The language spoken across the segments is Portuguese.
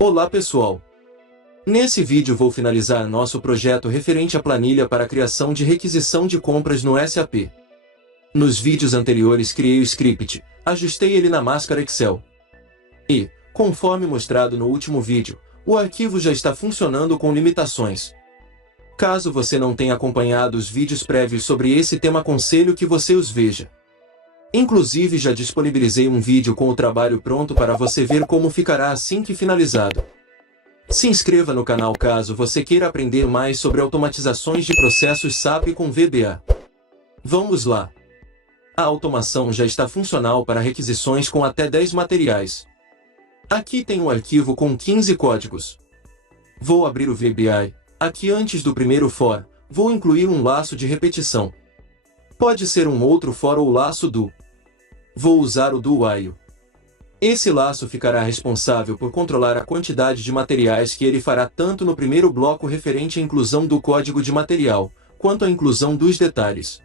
Olá pessoal! Nesse vídeo vou finalizar nosso projeto referente à planilha para a criação de requisição de compras no SAP. Nos vídeos anteriores criei o script, ajustei ele na máscara Excel. E, conforme mostrado no último vídeo, o arquivo já está funcionando com limitações. Caso você não tenha acompanhado os vídeos prévios sobre esse tema, aconselho que você os veja. Inclusive já disponibilizei um vídeo com o trabalho pronto para você ver como ficará assim que finalizado. Se inscreva no canal caso você queira aprender mais sobre automatizações de processos SAP com VBA. Vamos lá! A automação já está funcional para requisições com até 10 materiais. Aqui tem um arquivo com 15 códigos. Vou abrir o VBA. Aqui antes do primeiro for, vou incluir um laço de repetição. Pode ser um outro for ou laço do. Vou usar o do while. Esse laço ficará responsável por controlar a quantidade de materiais que ele fará tanto no primeiro bloco referente à inclusão do código de material, quanto à inclusão dos detalhes.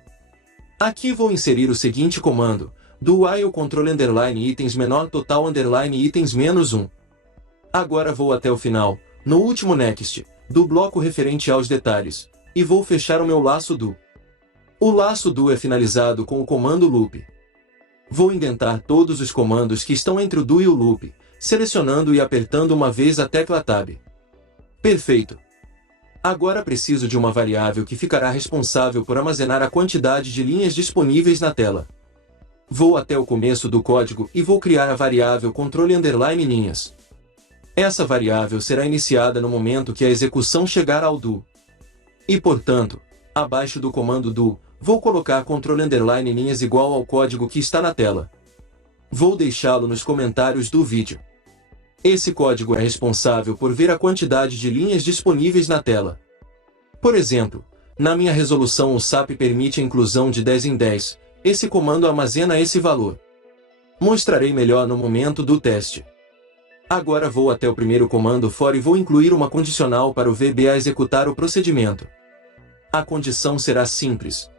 Aqui vou inserir o seguinte comando, do while control underline itens menor total underline itens menos 1. Agora vou até o final, no último next, do bloco referente aos detalhes, e vou fechar o meu laço do. O laço do é finalizado com o comando loop. Vou indentar todos os comandos que estão entre o do e o loop, selecionando e apertando uma vez a tecla Tab. Perfeito! Agora preciso de uma variável que ficará responsável por armazenar a quantidade de linhas disponíveis na tela. Vou até o começo do código e vou criar a variável controle underline linhas. Essa variável será iniciada no momento que a execução chegar ao do. E portanto, abaixo do comando do, vou colocar control underline linhas igual ao código que está na tela. Vou deixá-lo nos comentários do vídeo. Esse código é responsável por ver a quantidade de linhas disponíveis na tela. Por exemplo, na minha resolução o SAP permite a inclusão de 10 em 10, esse comando armazena esse valor. Mostrarei melhor no momento do teste. Agora vou até o primeiro comando for e vou incluir uma condicional para o VBA executar o procedimento. A condição será simples.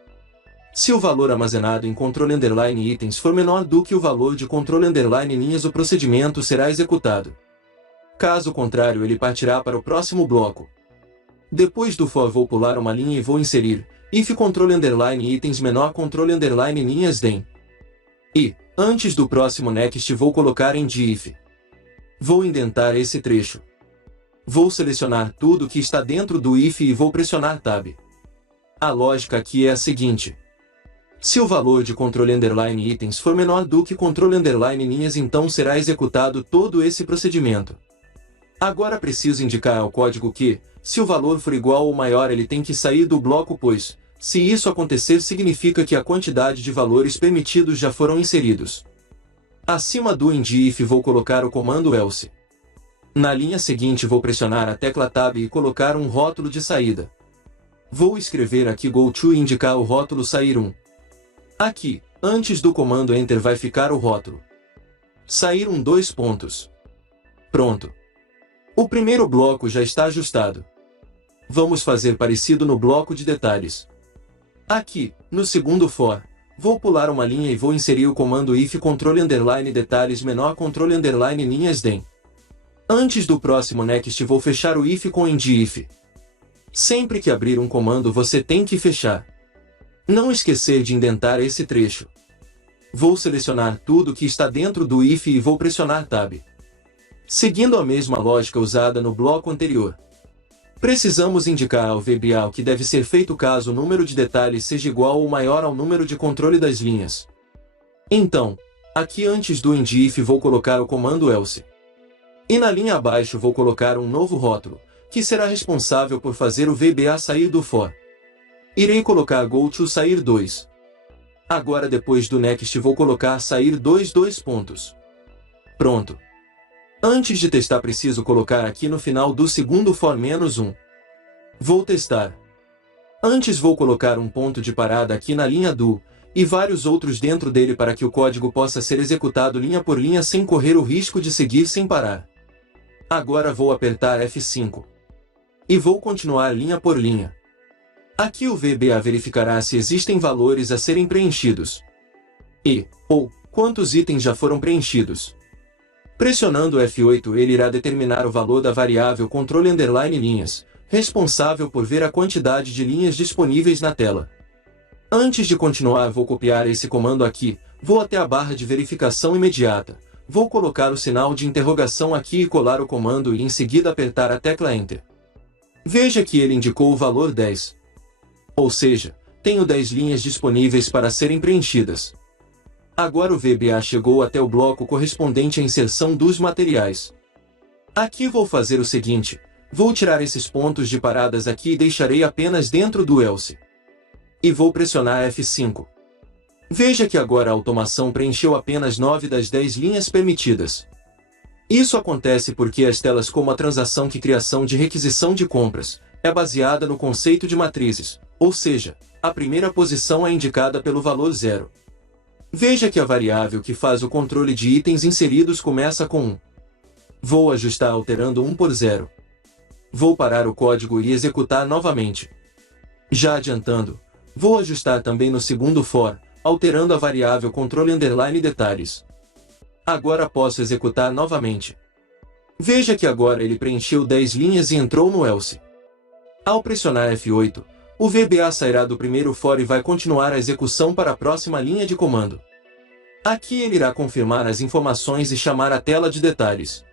Se o valor armazenado em control underline itens for menor do que o valor de control underline linhas, o procedimento será executado. Caso contrário, ele partirá para o próximo bloco. Depois do for vou pular uma linha e vou inserir if control underline itens menor control underline linhas then. E, antes do próximo next vou colocar end if. Vou indentar esse trecho. Vou selecionar tudo que está dentro do if e vou pressionar Tab. A lógica aqui é a seguinte. Se o valor de control underline itens for menor do que control underline linhas, então será executado todo esse procedimento. Agora preciso indicar ao código que, se o valor for igual ou maior, ele tem que sair do bloco, pois, se isso acontecer, significa que a quantidade de valores permitidos já foram inseridos. Acima do end if vou colocar o comando else. Na linha seguinte vou pressionar a tecla Tab e colocar um rótulo de saída. Vou escrever aqui go to e indicar o rótulo sair 1. Aqui, antes do comando Enter vai ficar o rótulo sair 2 pontos. Pronto. O primeiro bloco já está ajustado. Vamos fazer parecido no bloco de detalhes. Aqui, no segundo for, vou pular uma linha e vou inserir o comando if control underline detalhes menor control underline linhas then. Antes do próximo next vou fechar o if com end if. Sempre que abrir um comando você tem que fechar. Não esquecer de indentar esse trecho. Vou selecionar tudo que está dentro do if e vou pressionar Tab. Seguindo a mesma lógica usada no bloco anterior. Precisamos indicar ao VBA o que deve ser feito caso o número de detalhes seja igual ou maior ao número de controle das linhas. Então, aqui antes do end if vou colocar o comando else. E na linha abaixo vou colocar um novo rótulo, que será responsável por fazer o VBA sair do for. Irei colocar go to sair 2. Agora depois do next vou colocar sair 2 pontos. Pronto. Antes de testar preciso colocar aqui no final do segundo for menos 1. Vou testar. Antes vou colocar um ponto de parada aqui na linha do, e vários outros dentro dele para que o código possa ser executado linha por linha sem correr o risco de seguir sem parar. Agora vou apertar F5. E vou continuar linha por linha. Aqui o VBA verificará se existem valores a serem preenchidos. E, ou, quantos itens já foram preenchidos. Pressionando F8 ele irá determinar o valor da variável controle underline linhas, responsável por ver a quantidade de linhas disponíveis na tela. Antes de continuar vou copiar esse comando aqui, vou até a barra de verificação imediata, vou colocar o sinal de interrogação aqui e colar o comando e em seguida apertar a tecla Enter. Veja que ele indicou o valor 10. Ou seja, tenho 10 linhas disponíveis para serem preenchidas. Agora o VBA chegou até o bloco correspondente à inserção dos materiais. Aqui vou fazer o seguinte, vou tirar esses pontos de paradas aqui e deixarei apenas dentro do else. E vou pressionar F5. Veja que agora a automação preencheu apenas 9 das 10 linhas permitidas. Isso acontece porque as telas como a transação que criação de requisição de compras é baseada no conceito de matrizes, ou seja, a primeira posição é indicada pelo valor 0. Veja que a variável que faz o controle de itens inseridos começa com 1. Vou ajustar alterando 1 por 0. Vou parar o código e executar novamente. Já adiantando, vou ajustar também no segundo for, alterando a variável controle underline detalhes. Agora posso executar novamente. Veja que agora ele preencheu 10 linhas e entrou no else. Ao pressionar F8, o VBA sairá do primeiro for e vai continuar a execução para a próxima linha de comando. Aqui ele irá confirmar as informações e chamar a tela de detalhes.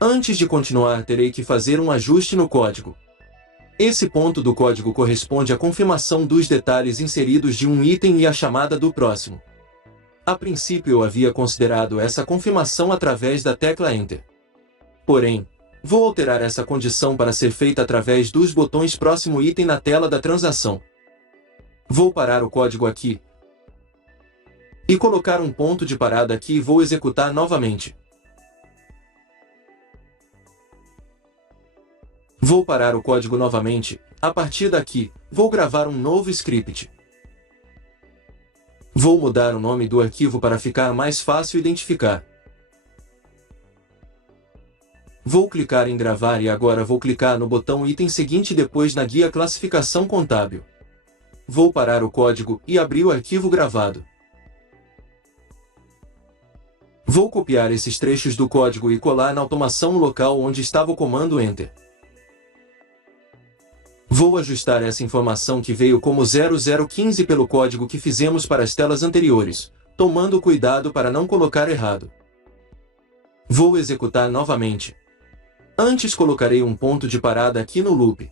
Antes de continuar terei que fazer um ajuste no código. Esse ponto do código corresponde à confirmação dos detalhes inseridos de um item e à chamada do próximo. A princípio eu havia considerado essa confirmação através da tecla Enter. Porém, vou alterar essa condição para ser feita através dos botões próximo item na tela da transação. Vou parar o código aqui e colocar um ponto de parada aqui e vou executar novamente. Vou parar o código novamente, a partir daqui, vou gravar um novo script. Vou mudar o nome do arquivo para ficar mais fácil identificar. Vou clicar em gravar e agora vou clicar no botão item seguinte depois na guia classificação contábil. Vou parar o código e abrir o arquivo gravado. Vou copiar esses trechos do código e colar na automação local onde estava o comando Enter. Vou ajustar essa informação que veio como 0015 pelo código que fizemos para as telas anteriores, tomando cuidado para não colocar errado. Vou executar novamente. Antes colocarei um ponto de parada aqui no loop.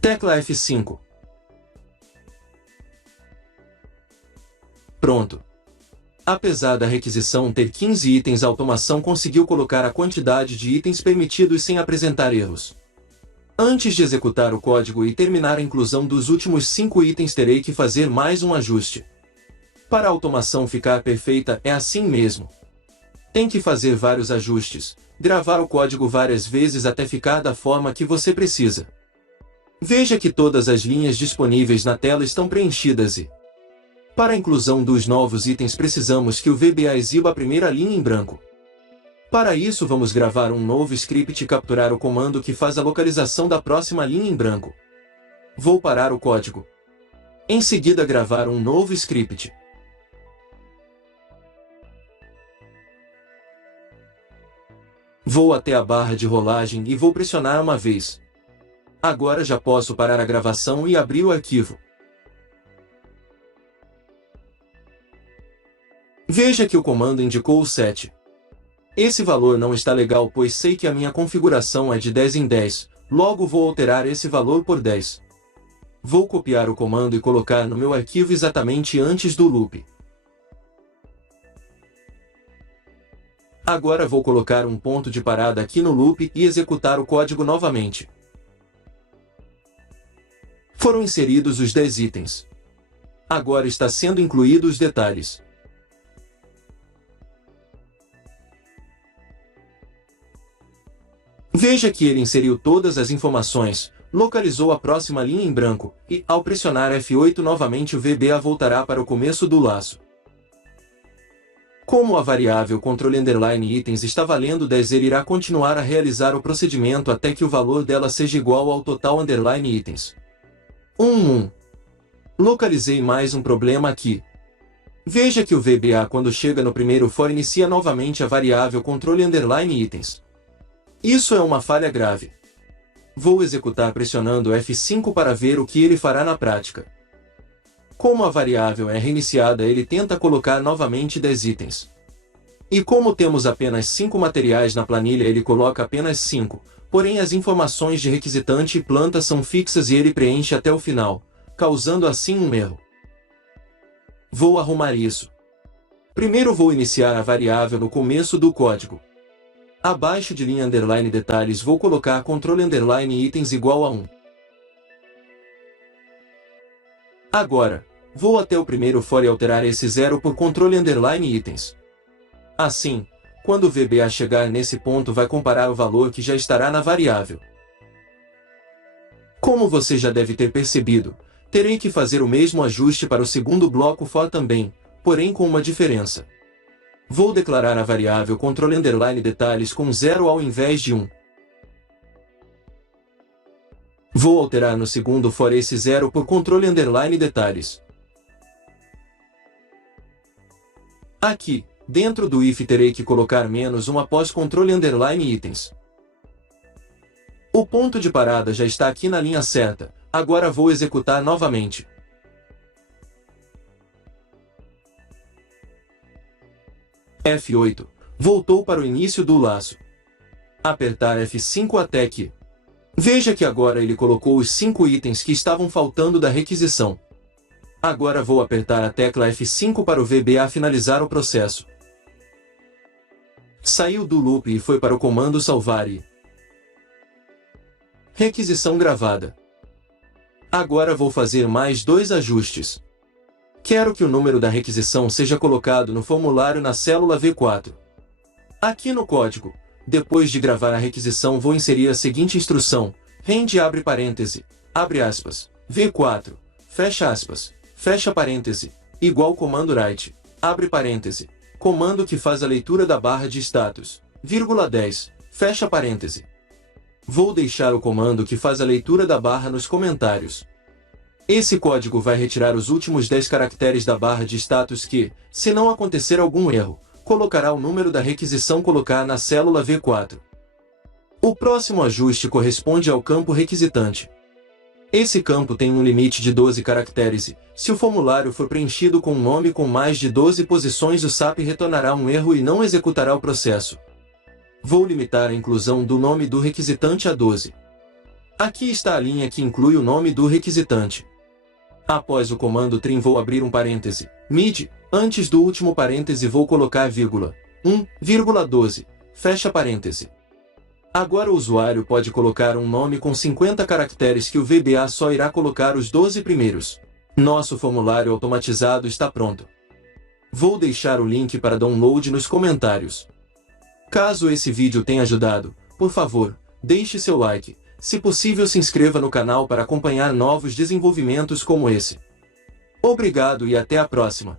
Tecla F5. Pronto. Apesar da requisição ter 15 itens, a automação conseguiu colocar a quantidade de itens permitidos sem apresentar erros. Antes de executar o código e terminar a inclusão dos últimos 5 itens terei que fazer mais um ajuste. Para a automação ficar perfeita é assim mesmo. Tem que fazer vários ajustes, gravar o código várias vezes até ficar da forma que você precisa. Veja que todas as linhas disponíveis na tela estão preenchidas e, para a inclusão dos novos itens precisamos que o VBA exiba a primeira linha em branco. Para isso vamos gravar um novo script e capturar o comando que faz a localização da próxima linha em branco. Vou parar o código. Em seguida gravar um novo script. Vou até a barra de rolagem e vou pressionar uma vez. Agora já posso parar a gravação e abrir o arquivo. Veja que o comando indicou o 7. Esse valor não está legal pois sei que a minha configuração é de 10 em 10, logo vou alterar esse valor por 10. Vou copiar o comando e colocar no meu arquivo exatamente antes do loop. Agora vou colocar um ponto de parada aqui no loop e executar o código novamente. Foram inseridos os 10 itens. Agora está sendo incluídos os detalhes. Veja que ele inseriu todas as informações, localizou a próxima linha em branco, e, ao pressionar F8 novamente o VBA voltará para o começo do laço. Como a variável controle underline itens está valendo 10, ele irá continuar a realizar o procedimento até que o valor dela seja igual ao total underline itens. 1. Localizei mais um problema aqui. Veja que o VBA quando chega no primeiro for inicia novamente a variável controle_itens. Isso é uma falha grave. Vou executar pressionando F5 para ver o que ele fará na prática. Como a variável é reiniciada, ele tenta colocar novamente 10 itens. E como temos apenas 5 materiais na planilha, ele coloca apenas 5, porém as informações de requisitante e planta são fixas e ele preenche até o final, causando assim um erro. Vou arrumar isso. Primeiro vou iniciar a variável no começo do código. Abaixo de linha underline detalhes vou colocar controle_itens igual a 1. Agora, vou até o primeiro for e alterar esse 0 por controle_itens. Assim, quando o VBA chegar nesse ponto vai comparar o valor que já estará na variável. Como você já deve ter percebido, terei que fazer o mesmo ajuste para o segundo bloco for também, porém com uma diferença. Vou declarar a variável controle_detalhes com 0 ao invés de 1. Vou alterar no segundo for esse 0 por controle_detalhes. Aqui, dentro do if terei que colocar -1 após controle_itens. O ponto de parada já está aqui na linha certa, agora vou executar novamente. F8, voltou para o início do laço. Apertar F5 até que. Veja que agora ele colocou os 5 itens que estavam faltando da requisição. Agora vou apertar a tecla F5 para o VBA finalizar o processo. Saiu do loop e foi para o comando salvar e... Requisição gravada. Agora vou fazer mais 2 ajustes. Quero que o número da requisição seja colocado no formulário na célula V4. Aqui no código, depois de gravar a requisição vou inserir a seguinte instrução: rend abre parêntese, abre aspas, V4, fecha parêntese, igual comando write, abre parêntese, comando que faz a leitura da barra de status, vírgula 10, fecha parêntese. Vou deixar o comando que faz a leitura da barra nos comentários. Esse código vai retirar os últimos 10 caracteres da barra de status que, se não acontecer algum erro, colocará o número da requisição colocar na célula V4. O próximo ajuste corresponde ao campo requisitante. Esse campo tem um limite de 12 caracteres e, se o formulário for preenchido com um nome com mais de 12 posições, o SAP retornará um erro e não executará o processo. Vou limitar a inclusão do nome do requisitante a 12. Aqui está a linha que inclui o nome do requisitante. Após o comando trim vou abrir um parêntese, mid, antes do último parêntese vou colocar vírgula, 1,12, fecha parêntese. Agora o usuário pode colocar um nome com 50 caracteres que o VBA só irá colocar os 12 primeiros. Nosso formulário automatizado está pronto. Vou deixar o link para download nos comentários. Caso esse vídeo tenha ajudado, por favor, deixe seu like. Se possível, se inscreva no canal para acompanhar novos desenvolvimentos como esse. Obrigado e até a próxima!